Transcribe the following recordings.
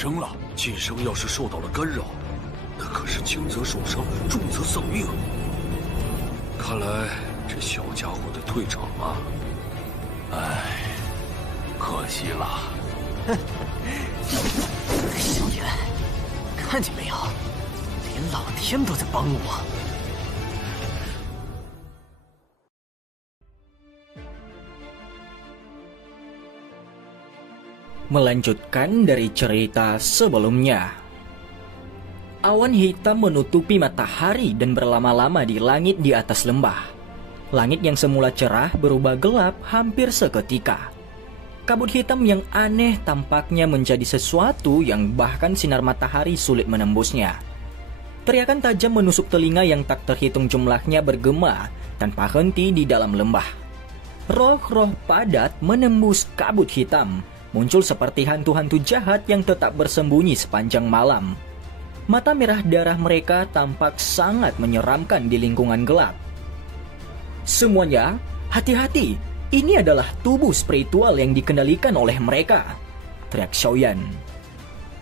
生了。晋升要是受到了干扰，那可是轻则受伤，重则丧命。看来这小家伙得退场了。唉，可惜了。哼，萧炎，看见没有？连老天都在帮我。Melanjutkan dari cerita sebelumnya. Awan hitam menutupi matahari dan berlama-lama di langit di atas lembah. Langit yang semula cerah berubah gelap hampir seketika. Kabut hitam yang aneh tampaknya menjadi sesuatu yang bahkan sinar matahari sulit menembusnya. Teriakan tajam menusuk telinga yang tak terhitung jumlahnya bergema tanpa henti di dalam lembah. Roh-roh padat menembus kabut hitam, muncul seperti hantu-hantu jahat yang tetap bersembunyi sepanjang malam. Mata merah darah mereka tampak sangat menyeramkan di lingkungan gelap. Semuanya, hati-hati, ini adalah tubuh spiritual yang dikendalikan oleh mereka, teriak Xiaoyan.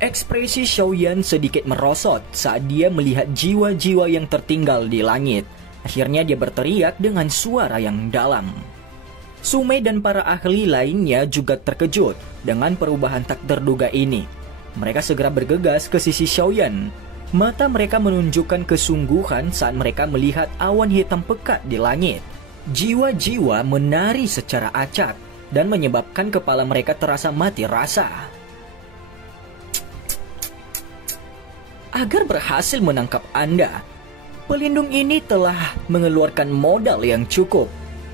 Ekspresi Xiaoyan sedikit merosot saat dia melihat jiwa-jiwa yang tertinggal di langit. Akhirnya dia berteriak dengan suara yang dalam. Sumei dan para ahli lainnya juga terkejut dengan perubahan tak terduga ini. Mereka segera bergegas ke sisi Xiaoyan. Mata mereka menunjukkan kesungguhan saat mereka melihat awan hitam pekat di langit. Jiwa-jiwa menari secara acak dan menyebabkan kepala mereka terasa mati rasa. Agar berhasil menangkap Anda, pelindung ini telah mengeluarkan modal yang cukup.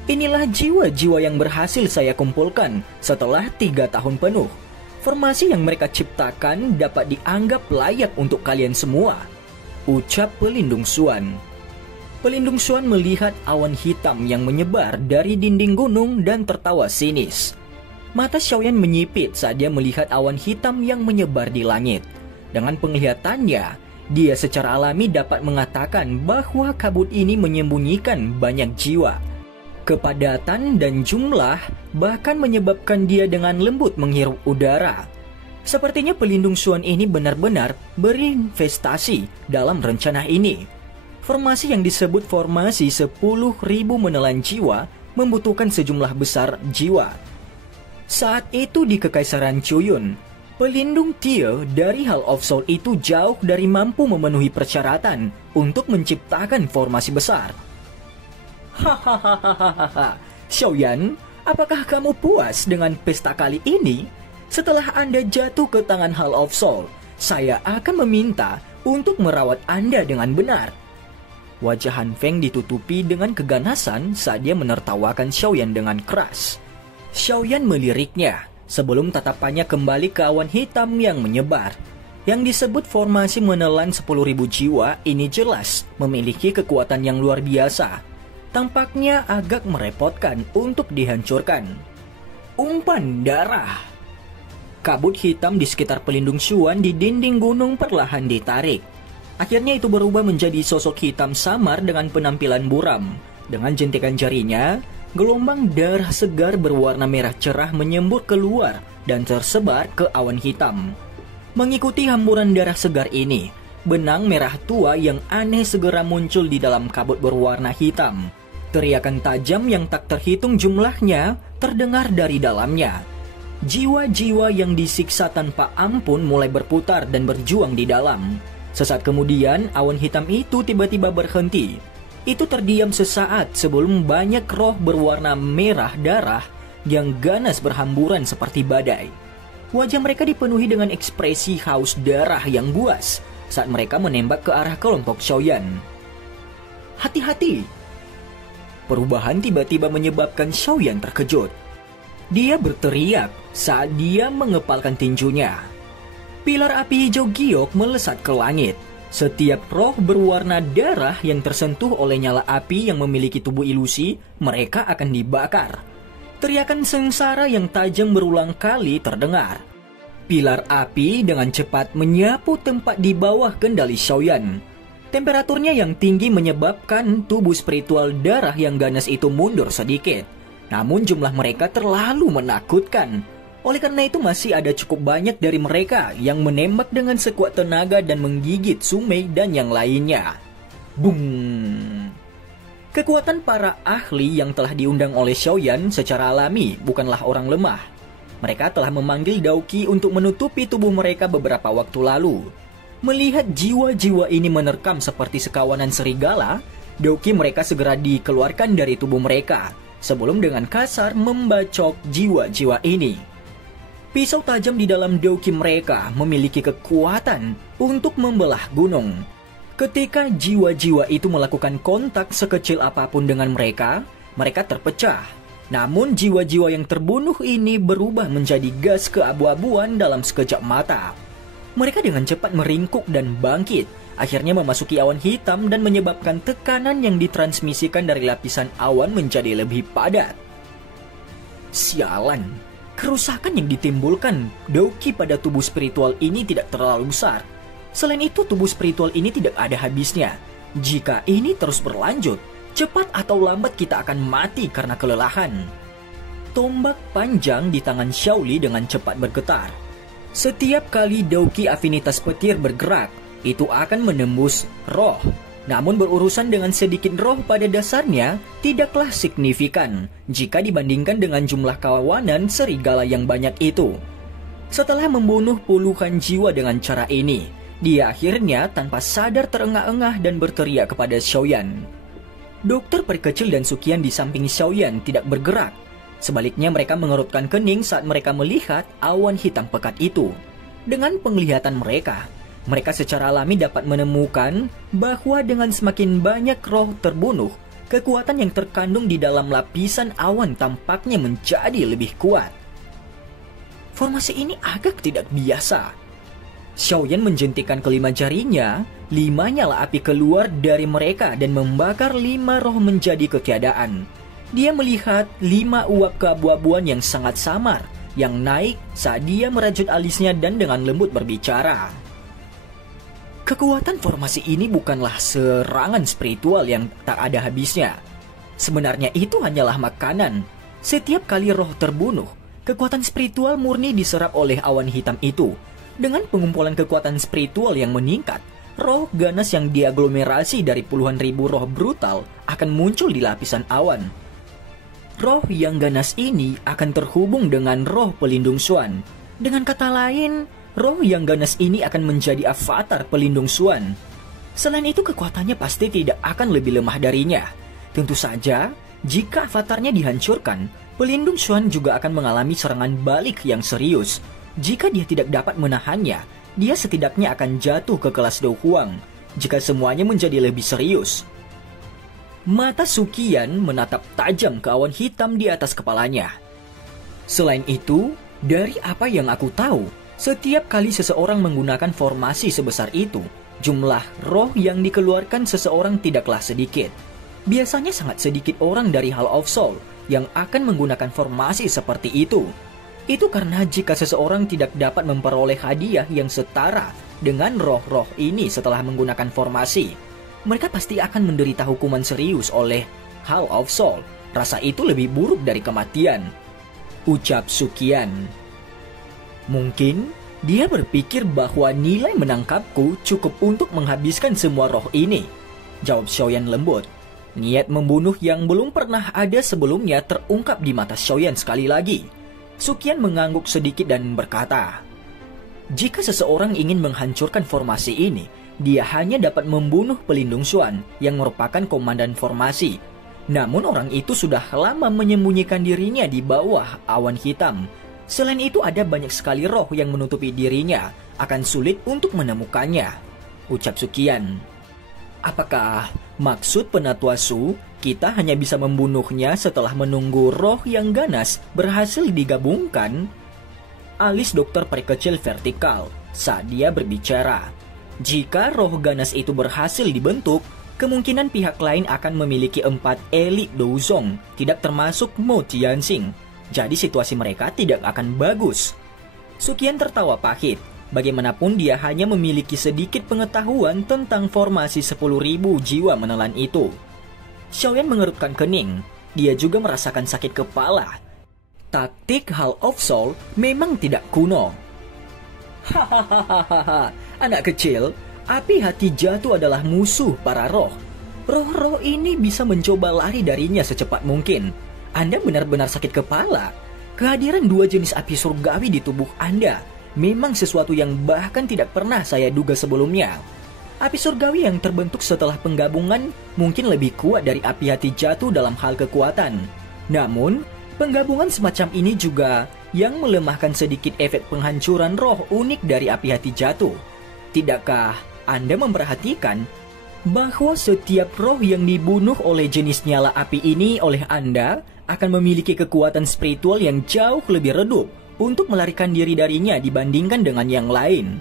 Inilah jiwa-jiwa yang berhasil saya kumpulkan setelah 3 tahun penuh. Formasi yang mereka ciptakan dapat dianggap layak untuk kalian semua, ucap Pelindung Xuan. Pelindung Xuan melihat awan hitam yang menyebar dari dinding gunung dan tertawa sinis. Mata Xiaoyan menyipit saat dia melihat awan hitam yang menyebar di langit. Dengan penglihatannya, dia secara alami dapat mengatakan bahwa kabut ini menyembunyikan banyak jiwa. Kepadatan dan jumlah bahkan menyebabkan dia dengan lembut menghirup udara. Sepertinya Pelindung Xuan ini benar-benar berinvestasi dalam rencana ini. Formasi yang disebut formasi 10.000 menelan jiwa membutuhkan sejumlah besar jiwa. Saat itu di Kekaisaran Chuyun, Pelindung Tie dari Hall of Soul itu jauh dari mampu memenuhi persyaratan untuk menciptakan formasi besar. Hahaha, Xiaoyan, apakah kamu puas dengan pesta kali ini? Setelah Anda jatuh ke tangan Hall of Soul, saya akan meminta untuk merawat Anda dengan benar. Wajah Han Feng ditutupi dengan keganasan saat dia menertawakan Xiaoyan dengan keras. Xiaoyan meliriknya sebelum tatapannya kembali ke awan hitam yang menyebar. Yang disebut formasi menelan 10.000 jiwa ini jelas memiliki kekuatan yang luar biasa. Tampaknya agak merepotkan untuk dihancurkan. Umpan darah. Kabut hitam di sekitar Pelindung Xuan di dinding gunung perlahan ditarik. Akhirnya itu berubah menjadi sosok hitam samar dengan penampilan buram. Dengan jentikan jarinya, gelombang darah segar berwarna merah cerah menyembur keluar dan tersebar ke awan hitam. Mengikuti hamburan darah segar ini, benang merah tua yang aneh segera muncul di dalam kabut berwarna hitam. Teriakan tajam yang tak terhitung jumlahnya terdengar dari dalamnya. Jiwa-jiwa yang disiksa tanpa ampun mulai berputar dan berjuang di dalam. Sesaat kemudian, awan hitam itu tiba-tiba berhenti. Itu terdiam sesaat sebelum banyak roh berwarna merah darah yang ganas berhamburan seperti badai. Wajah mereka dipenuhi dengan ekspresi haus darah yang buas saat mereka menembak ke arah kelompok Xiaoyan. Hati-hati! Perubahan tiba-tiba menyebabkan Xiaoyan terkejut. Dia berteriak saat dia mengepalkan tinjunya. Pilar api hijau giok melesat ke langit. Setiap roh berwarna darah yang tersentuh oleh nyala api yang memiliki tubuh ilusi, mereka akan dibakar. Teriakan sengsara yang tajam berulang kali terdengar. Pilar api dengan cepat menyapu tempat di bawah kendali Xiaoyan. Temperaturnya yang tinggi menyebabkan tubuh spiritual darah yang ganas itu mundur sedikit. Namun jumlah mereka terlalu menakutkan. Oleh karena itu masih ada cukup banyak dari mereka yang menembak dengan sekuat tenaga dan menggigit Sumei dan yang lainnya. Boom! Kekuatan para ahli yang telah diundang oleh Xiaoyan secara alami bukanlah orang lemah. Mereka telah memanggil Daoki untuk menutupi tubuh mereka beberapa waktu lalu. Melihat jiwa-jiwa ini menerkam seperti sekawanan serigala, Daoki mereka segera dikeluarkan dari tubuh mereka sebelum dengan kasar membacok jiwa-jiwa ini. Pisau tajam di dalam Daoki mereka memiliki kekuatan untuk membelah gunung. Ketika jiwa-jiwa itu melakukan kontak sekecil apapun dengan mereka, mereka terpecah. Namun jiwa-jiwa yang terbunuh ini berubah menjadi gas keabu-abuan dalam sekejap mata. Mereka dengan cepat meringkuk dan bangkit, akhirnya memasuki awan hitam dan menyebabkan tekanan yang ditransmisikan dari lapisan awan menjadi lebih padat. Sialan, kerusakan yang ditimbulkan Daoki pada tubuh spiritual ini tidak terlalu besar. Selain itu, tubuh spiritual ini tidak ada habisnya. Jika ini terus berlanjut, cepat atau lambat kita akan mati karena kelelahan. Tombak panjang di tangan Xiaoli dengan cepat bergetar. Setiap kali Daoki afinitas petir bergerak, itu akan menembus roh. Namun berurusan dengan sedikit roh pada dasarnya tidaklah signifikan jika dibandingkan dengan jumlah kawanan serigala yang banyak itu. Setelah membunuh puluhan jiwa dengan cara ini, dia akhirnya tanpa sadar terengah-engah dan berteriak kepada Xiaoyan. Dokter perkecil dan Sukian di samping Xiaoyan tidak bergerak. Sebaliknya mereka mengerutkan kening saat mereka melihat awan hitam pekat itu. Dengan penglihatan mereka secara alami dapat menemukan bahwa dengan semakin banyak roh terbunuh, kekuatan yang terkandung di dalam lapisan awan tampaknya menjadi lebih kuat. Formasi ini agak tidak biasa. Xiaoyan menjentikan kelima jarinya, 5 nyala api keluar dari mereka dan membakar 5 roh menjadi ketiadaan. Dia melihat 5 uap keabu-abuan yang sangat samar, yang naik saat dia merajut alisnya dan dengan lembut berbicara. Kekuatan formasi ini bukanlah serangan spiritual yang tak ada habisnya. Sebenarnya itu hanyalah makanan. Setiap kali roh terbunuh, kekuatan spiritual murni diserap oleh awan hitam itu. Dengan pengumpulan kekuatan spiritual yang meningkat, roh ganas yang diaglomerasi dari puluhan ribu roh brutal akan muncul di lapisan awan. Roh yang ganas ini akan terhubung dengan roh pelindung Xuan. Dengan kata lain, roh yang ganas ini akan menjadi avatar pelindung Xuan. Selain itu, kekuatannya pasti tidak akan lebih lemah darinya. Tentu saja, jika avatarnya dihancurkan, pelindung Xuan juga akan mengalami serangan balik yang serius. Jika dia tidak dapat menahannya, dia setidaknya akan jatuh ke kelas Dou Huang. Jika semuanya menjadi lebih serius. Mata Sukian menatap tajam ke awan hitam di atas kepalanya. Selain itu, dari apa yang aku tahu, setiap kali seseorang menggunakan formasi sebesar itu, jumlah roh yang dikeluarkan seseorang tidaklah sedikit. Biasanya sangat sedikit orang dari Hall of Soul yang akan menggunakan formasi seperti itu. Itu karena jika seseorang tidak dapat memperoleh hadiah yang setara dengan roh-roh ini setelah menggunakan formasi, mereka pasti akan menderita hukuman serius oleh Hall of Soul. Rasa itu lebih buruk dari kematian, ucap Sukian. Mungkin dia berpikir bahwa nilai menangkapku cukup untuk menghabiskan semua roh ini, jawab Xiaoyan lembut. Niat membunuh yang belum pernah ada sebelumnya terungkap di mata Xiaoyan sekali lagi. Sukian mengangguk sedikit dan berkata, jika seseorang ingin menghancurkan formasi ini, dia hanya dapat membunuh pelindung Xuan yang merupakan komandan formasi. Namun orang itu sudah lama menyembunyikan dirinya di bawah awan hitam. Selain itu ada banyak sekali roh yang menutupi dirinya, akan sulit untuk menemukannya, ucap Sukian. Apakah maksud Penatua Su kita hanya bisa membunuhnya setelah menunggu roh yang ganas berhasil digabungkan? Alis dokter perkecil vertikal saat dia berbicara. Jika roh ganas itu berhasil dibentuk, kemungkinan pihak lain akan memiliki 4 elit Douzong, tidak termasuk Mo Tianxing. Jadi situasi mereka tidak akan bagus. Sukian tertawa pahit. Bagaimanapun dia hanya memiliki sedikit pengetahuan tentang formasi 10.000 jiwa menelan itu. Xiaoyan mengerutkan kening. Dia juga merasakan sakit kepala. taktik Hall of Soul memang tidak kuno. Hahaha, anak kecil, api hati jatuh adalah musuh para roh. Roh-roh ini bisa mencoba lari darinya secepat mungkin. Anda benar-benar sakit kepala. Kehadiran dua jenis api surgawi di tubuh Anda memang sesuatu yang bahkan tidak pernah saya duga sebelumnya. Api surgawi yang terbentuk setelah penggabungan mungkin lebih kuat dari api hati jatuh dalam hal kekuatan. Namun, penggabungan semacam ini juga yang melemahkan sedikit efek penghancuran roh unik dari api hati jatuh. Tidakkah Anda memperhatikan bahwa setiap roh yang dibunuh oleh jenis nyala api ini oleh Anda akan memiliki kekuatan spiritual yang jauh lebih redup untuk melarikan diri darinya dibandingkan dengan yang lain.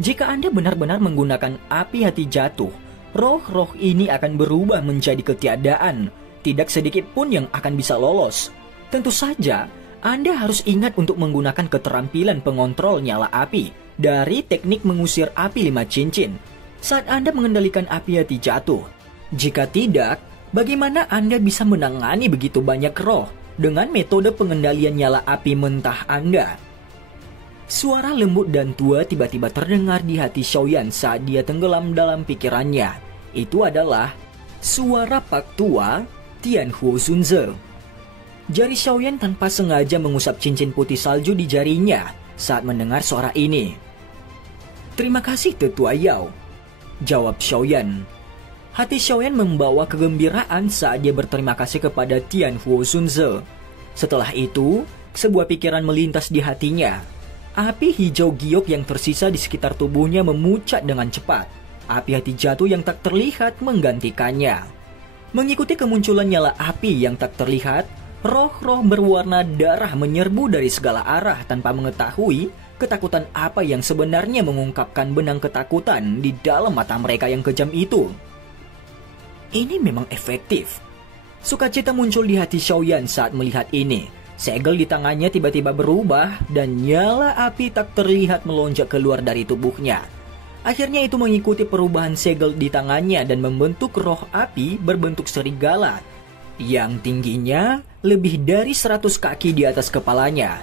Jika Anda benar-benar menggunakan api hati jatuh, roh-roh ini akan berubah menjadi ketiadaan. Tidak sedikit pun yang akan bisa lolos. Tentu saja, Anda harus ingat untuk menggunakan keterampilan pengontrol nyala api dari teknik mengusir api 5 cincin saat Anda mengendalikan api hati jatuh. Jika tidak, bagaimana Anda bisa menangani begitu banyak roh dengan metode pengendalian nyala api mentah Anda? Suara lembut dan tua tiba-tiba terdengar di hati Xiaoyan saat dia tenggelam dalam pikirannya. Itu adalah suara Pak Tua Tianhuo Zunze. Jari Xiaoyan tanpa sengaja mengusap cincin putih salju di jarinya saat mendengar suara ini. "Terima kasih Tetua Yao," jawab Xiaoyan. Hati Xiaoyan membawa kegembiraan saat dia berterima kasih kepada Tianhuo Zunze. Setelah itu, sebuah pikiran melintas di hatinya. Api hijau giok yang tersisa di sekitar tubuhnya memucat dengan cepat. Api hati jatuh yang tak terlihat menggantikannya. Mengikuti kemunculan nyala api yang tak terlihat, roh-roh berwarna darah menyerbu dari segala arah tanpa mengetahui ketakutan apa yang sebenarnya mengungkapkan benang ketakutan di dalam mata mereka yang kejam itu. Ini memang efektif. Sukacita muncul di hati Xiaoyan saat melihat ini. Segel di tangannya tiba-tiba berubah dan nyala api tak terlihat melonjak keluar dari tubuhnya. Akhirnya itu mengikuti perubahan segel di tangannya dan membentuk roh api berbentuk serigala yang tingginya lebih dari 100 kaki di atas kepalanya.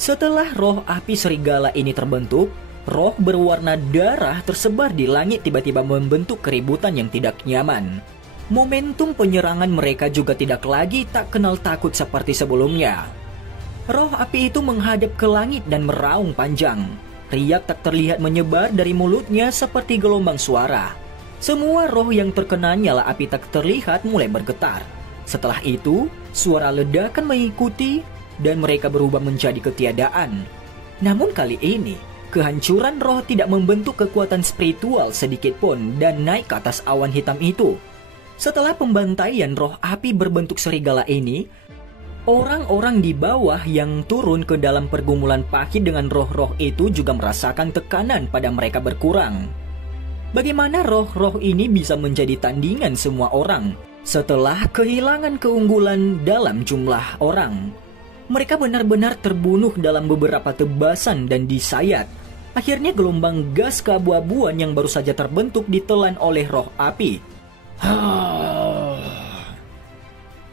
Setelah roh api serigala ini terbentuk, roh berwarna darah tersebar di langit tiba-tiba membentuk keributan yang tidak nyaman. Momentum penyerangan mereka juga tidak lagi tak kenal takut seperti sebelumnya. Roh api itu menghadap ke langit dan meraung panjang. Riak tak terlihat menyebar dari mulutnya seperti gelombang suara. Semua roh yang terkena nyala api tak terlihat mulai bergetar. Setelah itu, suara ledakan mengikuti dan mereka berubah menjadi ketiadaan. Namun kali ini, kehancuran roh tidak membentuk kekuatan spiritual sedikit pun dan naik ke atas awan hitam itu. Setelah pembantaian roh api berbentuk serigala ini, orang-orang di bawah yang turun ke dalam pergumulan pahit dengan roh-roh itu juga merasakan tekanan pada mereka berkurang. Bagaimana roh-roh ini bisa menjadi tandingan semua orang setelah kehilangan keunggulan dalam jumlah orang? Mereka benar-benar terbunuh dalam beberapa tebasan dan disayat. Akhirnya gelombang gas keabu-abuan yang baru saja terbentuk ditelan oleh roh api.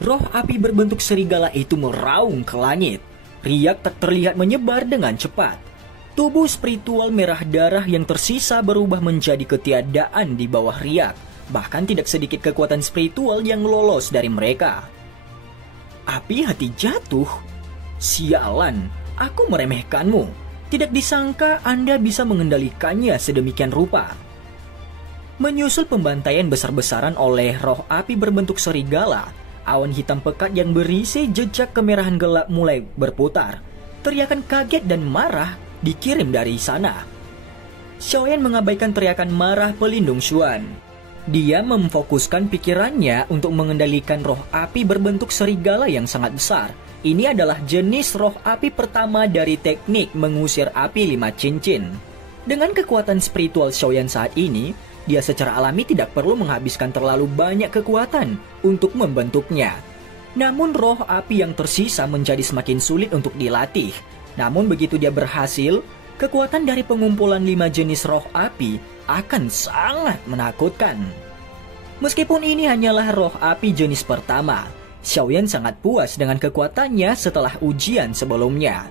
Roh api berbentuk serigala itu meraung ke langit. Riak tak terlihat menyebar dengan cepat. Tubuh spiritual merah darah yang tersisa berubah menjadi ketiadaan di bawah riak. Bahkan tidak sedikit kekuatan spiritual yang lolos dari mereka. Api hati jatuh? Sialan, aku meremehkanmu. Tidak disangka Anda bisa mengendalikannya sedemikian rupa. Menyusul pembantaian besar-besaran oleh roh api berbentuk serigala, awan hitam pekat yang berisi jejak kemerahan gelap mulai berputar. Teriakan kaget dan marah dikirim dari sana. Xiaoyan mengabaikan teriakan marah pelindung Xuan. Dia memfokuskan pikirannya untuk mengendalikan roh api berbentuk serigala yang sangat besar. Ini adalah jenis roh api pertama dari teknik mengusir api 5 cincin. Dengan kekuatan spiritual Xiaoyan saat ini, dia secara alami tidak perlu menghabiskan terlalu banyak kekuatan untuk membentuknya. Namun roh api yang tersisa menjadi semakin sulit untuk dilatih. Namun begitu dia berhasil, kekuatan dari pengumpulan 5 jenis roh api akan sangat menakutkan. Meskipun ini hanyalah roh api jenis pertama, Xiaoyan sangat puas dengan kekuatannya setelah ujian sebelumnya.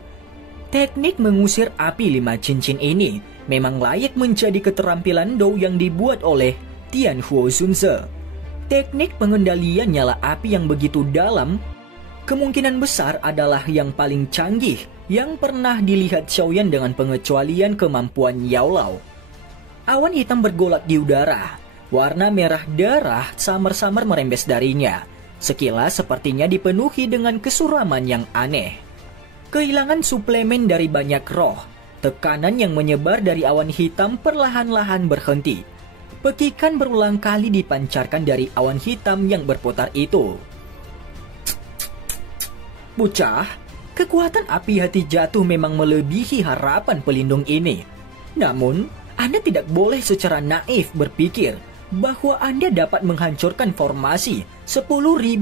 Teknik mengusir api 5 cincin ini memang layak menjadi keterampilan Dou yang dibuat oleh Tianhuo Zunze. Teknik pengendalian nyala api yang begitu dalam kemungkinan besar adalah yang paling canggih yang pernah dilihat Xiaoyan dengan pengecualian kemampuan Yao Lao. Awan hitam bergolak di udara. Warna merah darah samar-samar merembes darinya. Sekilas sepertinya dipenuhi dengan kesuraman yang aneh. Kehilangan suplemen dari banyak roh. Tekanan yang menyebar dari awan hitam perlahan-lahan berhenti. Pekikan berulang kali dipancarkan dari awan hitam yang berputar itu. Bocah, kekuatan api hati jatuh memang melebihi harapan pelindung ini. Namun, Anda tidak boleh secara naif berpikir bahwa Anda dapat menghancurkan formasi 10.000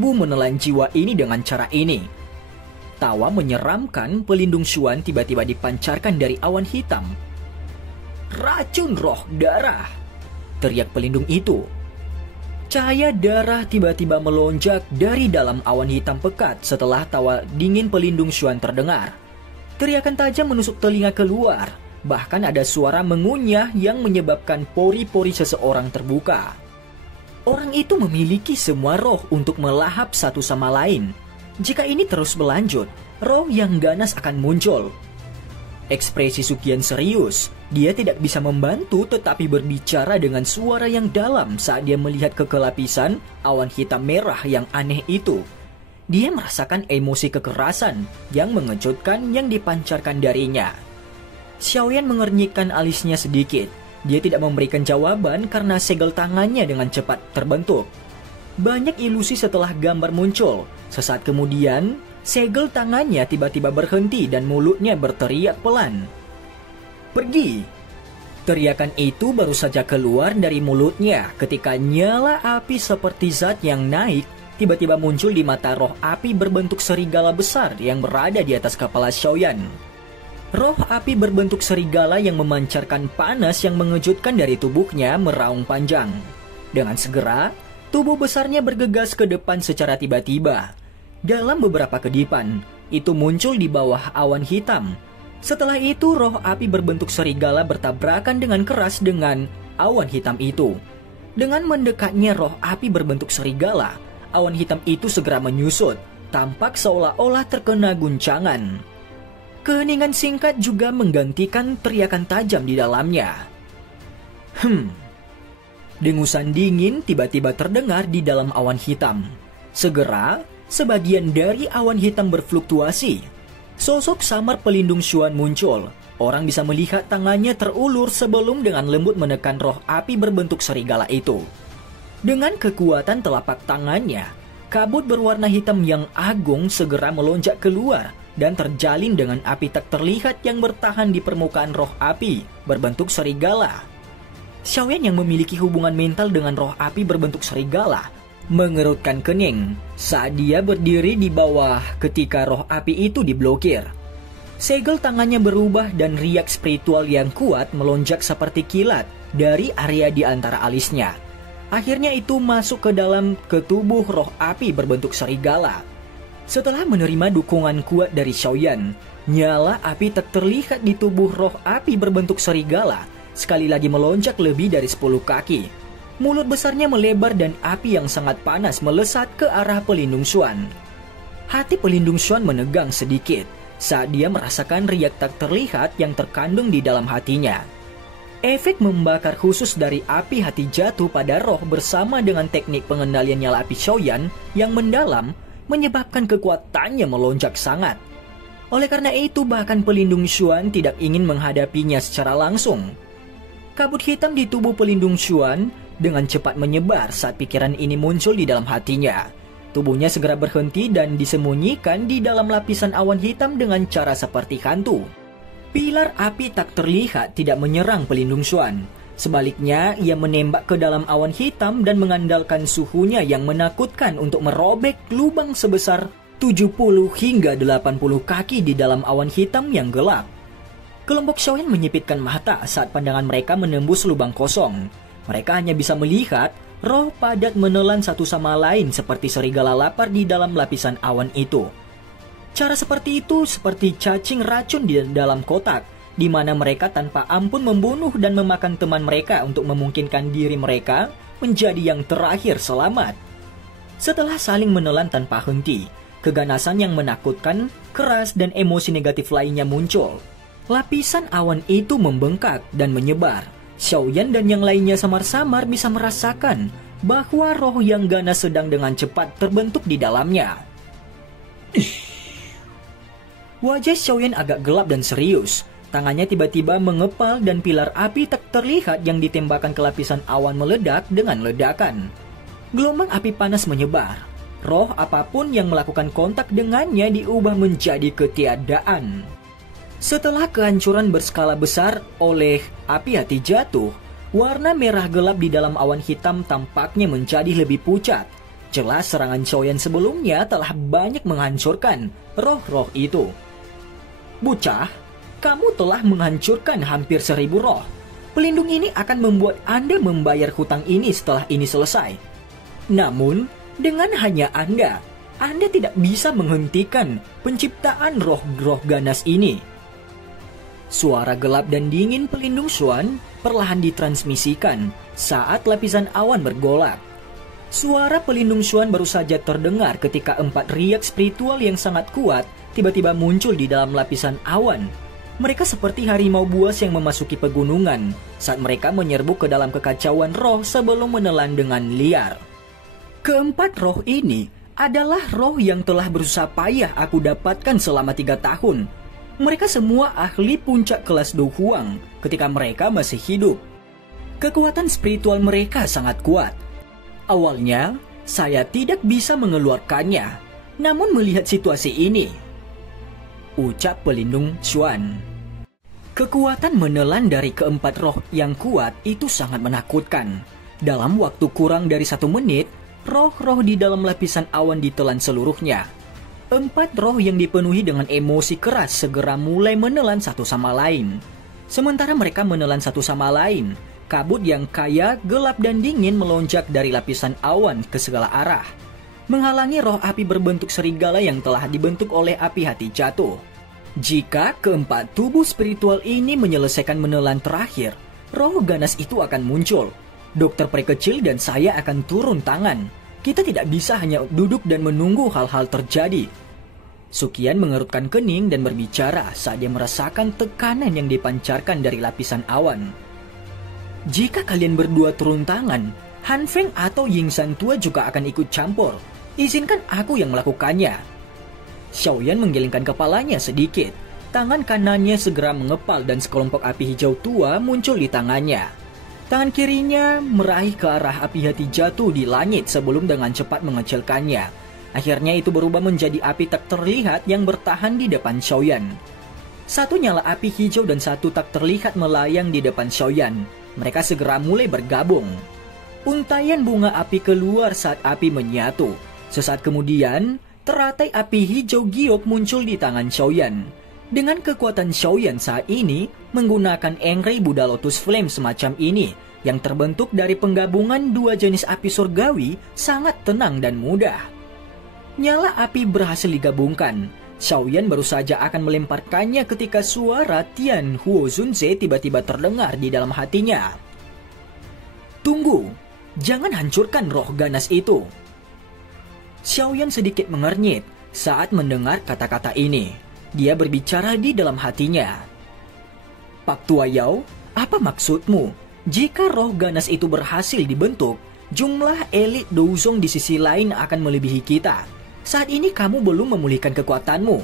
menelan jiwa ini dengan cara ini. Tawa menyeramkan pelindung Xuan tiba-tiba dipancarkan dari awan hitam. Racun roh darah, teriak pelindung itu. Cahaya darah tiba-tiba melonjak dari dalam awan hitam pekat setelah tawa dingin pelindung Xuan terdengar. Teriakan tajam menusuk telinga keluar. Bahkan ada suara mengunyah yang menyebabkan pori-pori seseorang terbuka. Orang itu memiliki semua roh untuk melahap satu sama lain. Jika ini terus berlanjut, roh yang ganas akan muncul. Ekspresi Suqian serius. Dia tidak bisa membantu tetapi berbicara dengan suara yang dalam saat dia melihat kekelapisan awan hitam merah yang aneh itu. Dia merasakan emosi kekerasan yang mengejutkan yang dipancarkan darinya. Xiaoyan mengernyitkan alisnya sedikit. Dia tidak memberikan jawaban karena segel tangannya dengan cepat terbentuk. Banyak ilusi setelah gambar muncul. Sesaat kemudian, segel tangannya tiba-tiba berhenti dan mulutnya berteriak pelan. Pergi! Teriakan itu baru saja keluar dari mulutnya ketika nyala api seperti zat yang naik tiba-tiba muncul di mata roh api berbentuk serigala besar yang berada di atas kepala Xiaoyan. Roh api berbentuk serigala yang memancarkan panas yang mengejutkan dari tubuhnya meraung panjang. Dengan segera, tubuh besarnya bergegas ke depan secara tiba-tiba. Dalam beberapa kedipan, itu muncul di bawah awan hitam. Setelah itu, roh api berbentuk serigala bertabrakan dengan keras dengan awan hitam itu. Dengan mendekatnya roh api berbentuk serigala, awan hitam itu segera menyusut, tampak seolah-olah terkena guncangan. Keheningan singkat juga menggantikan teriakan tajam di dalamnya. Dengusan dingin tiba-tiba terdengar di dalam awan hitam. Segera, sebagian dari awan hitam berfluktuasi. Sosok samar pelindung Xuan muncul. Orang bisa melihat tangannya terulur sebelum dengan lembut menekan roh api berbentuk serigala itu. Dengan kekuatan telapak tangannya, kabut berwarna hitam yang agung segera melonjak keluar dan terjalin dengan api tak terlihat yang bertahan di permukaan roh api berbentuk serigala. Xiaoyan yang memiliki hubungan mental dengan roh api berbentuk serigala mengerutkan kening saat dia berdiri di bawah ketika roh api itu diblokir. Segel tangannya berubah dan riak spiritual yang kuat melonjak seperti kilat dari area di antara alisnya. Akhirnya itu masuk ke dalam tubuh roh api berbentuk serigala. Setelah menerima dukungan kuat dari Xiaoyan, nyala api tak terlihat di tubuh roh api berbentuk serigala sekali lagi melonjak lebih dari 10 kaki. Mulut besarnya melebar dan api yang sangat panas melesat ke arah pelindung Xuan. Hati pelindung Xuan menegang sedikit saat dia merasakan riak tak terlihat yang terkandung di dalam hatinya. Efek membakar khusus dari api hati jatuh pada roh bersama dengan teknik pengendalian nyala api Xiaoyan yang mendalam menyebabkan kekuatannya melonjak sangat. Oleh karena itu bahkan pelindung Xuan tidak ingin menghadapinya secara langsung. Kabut hitam di tubuh pelindung Xuan dengan cepat menyebar saat pikiran ini muncul di dalam hatinya. Tubuhnya segera berhenti dan disembunyikan di dalam lapisan awan hitam dengan cara seperti hantu. Pilar api tak terlihat tidak menyerang pelindung Xuan. Sebaliknya, ia menembak ke dalam awan hitam dan mengandalkan suhunya yang menakutkan untuk merobek lubang sebesar 70 hingga 80 kaki di dalam awan hitam yang gelap. Kelompok Xiaoyan menyipitkan mata saat pandangan mereka menembus lubang kosong. Mereka hanya bisa melihat roh padat menelan satu sama lain seperti serigala lapar di dalam lapisan awan itu. Cara seperti itu seperti cacing racun di dalam kotak, di mana mereka tanpa ampun membunuh dan memakan teman mereka untuk memungkinkan diri mereka menjadi yang terakhir selamat. Setelah saling menelan tanpa henti, keganasan yang menakutkan, keras, dan emosi negatif lainnya muncul. Lapisan awan itu membengkak dan menyebar. Xiaoyan dan yang lainnya samar-samar bisa merasakan bahwa roh yang ganas sedang dengan cepat terbentuk di dalamnya. Wajah Xiaoyan agak gelap dan serius. Tangannya tiba-tiba mengepal dan pilar api tak terlihat yang ditembakkan ke lapisan awan meledak dengan ledakan. Gelombang api panas menyebar. Roh apapun yang melakukan kontak dengannya diubah menjadi ketiadaan. Setelah kehancuran berskala besar oleh api hati jatuh, warna merah gelap di dalam awan hitam tampaknya menjadi lebih pucat. Jelas serangan Xiaoyan sebelumnya telah banyak menghancurkan roh-roh itu. Bocah, kamu telah menghancurkan hampir 1000 roh. Pelindung ini akan membuat Anda membayar hutang ini setelah ini selesai. Namun, dengan hanya Anda tidak bisa menghentikan penciptaan roh-roh ganas ini. Suara gelap dan dingin pelindung Xuan perlahan ditransmisikan saat lapisan awan bergolak. Suara pelindung Xuan baru saja terdengar ketika 4 riak spiritual yang sangat kuat tiba-tiba muncul di dalam lapisan awan. Mereka seperti harimau buas yang memasuki pegunungan saat mereka menyerbu ke dalam kekacauan roh sebelum menelan dengan liar. Keempat roh ini adalah roh yang telah berusaha payah aku dapatkan selama 3 tahun. Mereka semua ahli puncak kelas Do Huang ketika mereka masih hidup. Kekuatan spiritual mereka sangat kuat. Awalnya, saya tidak bisa mengeluarkannya. Namun melihat situasi ini, ucap pelindung Xuan, kekuatan menelan dari keempat roh yang kuat itu sangat menakutkan. Dalam waktu kurang dari 1 menit, roh-roh di dalam lapisan awan ditelan seluruhnya. 4 roh yang dipenuhi dengan emosi keras segera mulai menelan satu sama lain. Sementara mereka menelan satu sama lain, kabut yang kaya, gelap dan dingin melonjak dari lapisan awan ke segala arah, menghalangi roh api berbentuk serigala yang telah dibentuk oleh api hati jatuh. Jika keempat tubuh spiritual ini menyelesaikan menelan terakhir, roh ganas itu akan muncul. Dokter peri kecil dan saya akan turun tangan. Kita tidak bisa hanya duduk dan menunggu hal-hal terjadi. Sukian mengerutkan kening dan berbicara saat dia merasakan tekanan yang dipancarkan dari lapisan awan. Jika kalian berdua turun tangan, Han Feng atau Ying San tua juga akan ikut campur. Izinkan aku yang melakukannya. Xiaoyan menggelengkan kepalanya sedikit. Tangan kanannya segera mengepal dan sekelompok api hijau tua muncul di tangannya. Tangan kirinya meraih ke arah api hati jatuh di langit sebelum dengan cepat mengecilkannya. Akhirnya itu berubah menjadi api tak terlihat yang bertahan di depan Xiaoyan. Satu nyala api hijau dan satu tak terlihat melayang di depan Xiaoyan. Mereka segera mulai bergabung. Untaian bunga api keluar saat api menyatu. Sesaat kemudian, teratai api hijau giok muncul di tangan Xiaoyan. Dengan kekuatan Xiaoyan saat ini, menggunakan Angry Buddha Lotus Flame semacam ini, yang terbentuk dari penggabungan 2 jenis api surgawi, sangat tenang dan mudah. Nyala api berhasil digabungkan. Xiaoyan baru saja akan melemparkannya ketika suara Tian Huo Zunze tiba-tiba terdengar di dalam hatinya. Tunggu, jangan hancurkan roh ganas itu. Xiaoyan sedikit mengernyit saat mendengar kata-kata ini. Dia berbicara di dalam hatinya. Pak Tua Yao, apa maksudmu? Jika roh ganas itu berhasil dibentuk, jumlah elit Douzong di sisi lain akan melebihi kita. Saat ini kamu belum memulihkan kekuatanmu,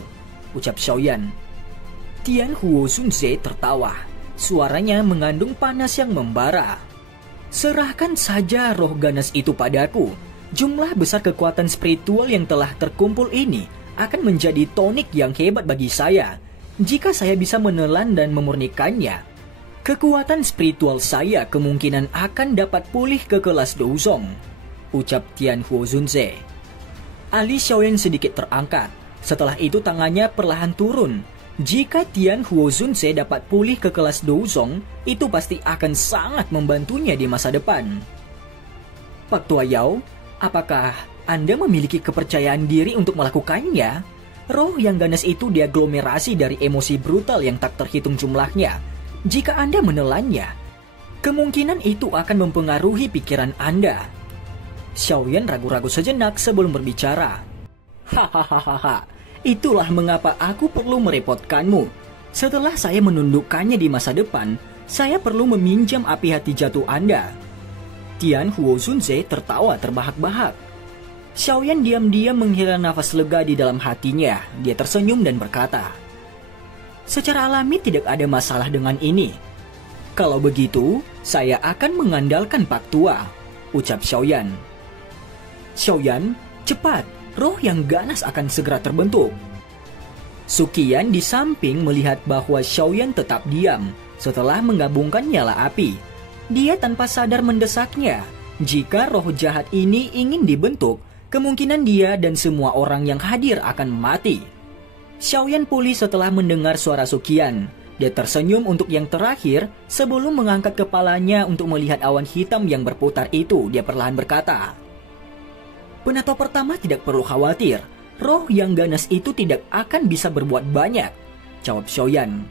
ucap Xiaoyan. Tian Huo Zunze tertawa. Suaranya mengandung panas yang membara. Serahkan saja roh ganas itu padaku. Jumlah besar kekuatan spiritual yang telah terkumpul ini akan menjadi tonik yang hebat bagi saya. Jika saya bisa menelan dan memurnikannya, kekuatan spiritual saya kemungkinan akan dapat pulih ke kelas Douzong, ucap Tian Huo Zunze. Alis Xiaoyan sedikit terangkat. Setelah itu tangannya perlahan turun. Jika Tian Huo Zunze dapat pulih ke kelas Douzong, itu pasti akan sangat membantunya di masa depan. Pak Tua Yao, apakah Anda memiliki kepercayaan diri untuk melakukannya? Roh yang ganas itu diaglomerasi dari emosi brutal yang tak terhitung jumlahnya. Jika Anda menelannya, kemungkinan itu akan mempengaruhi pikiran Anda. Xiaoyan ragu-ragu sejenak sebelum berbicara. Hahaha, itulah mengapa aku perlu merepotkanmu. Setelah saya menundukkannya di masa depan, saya perlu meminjam api hati jatuh Anda. Tian Huo Zunze tertawa terbahak-bahak. Xiaoyan diam-diam menghela nafas lega di dalam hatinya. Dia tersenyum dan berkata, "Secara alami tidak ada masalah dengan ini. Kalau begitu, saya akan mengandalkan Pak Tua," ucap Xiaoyan. "Xiaoyan, cepat, roh yang ganas akan segera terbentuk." Suqian di samping melihat bahwa Xiaoyan tetap diam setelah menggabungkan nyala api. Dia tanpa sadar mendesaknya. Jika roh jahat ini ingin dibentuk, kemungkinan dia dan semua orang yang hadir akan mati. Xiaoyan pulih setelah mendengar suara Suqian. Dia tersenyum untuk yang terakhir sebelum mengangkat kepalanya untuk melihat awan hitam yang berputar itu. Dia perlahan berkata, "Penatua pertama tidak perlu khawatir. Roh yang ganas itu tidak akan bisa berbuat banyak," jawab Xiaoyan.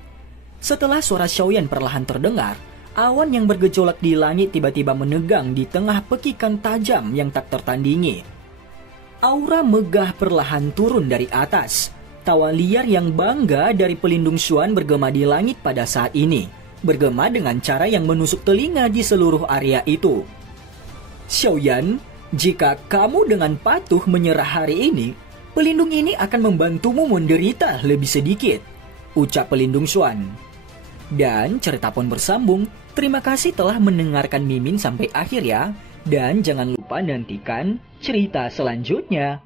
Setelah suara Xiaoyan perlahan terdengar, awan yang bergejolak di langit tiba-tiba menegang di tengah pekikan tajam yang tak tertandingi. Aura megah perlahan turun dari atas. Tawa liar yang bangga dari pelindung Xuan bergema di langit pada saat ini. Bergema dengan cara yang menusuk telinga di seluruh area itu. "Xiaoyan, jika kamu dengan patuh menyerah hari ini, pelindung ini akan membantumu menderita lebih sedikit," ucap pelindung Xuan. Dan cerita pun bersambung. Terima kasih telah mendengarkan Mimin sampai akhir ya. Dan jangan lupa nantikan cerita selanjutnya.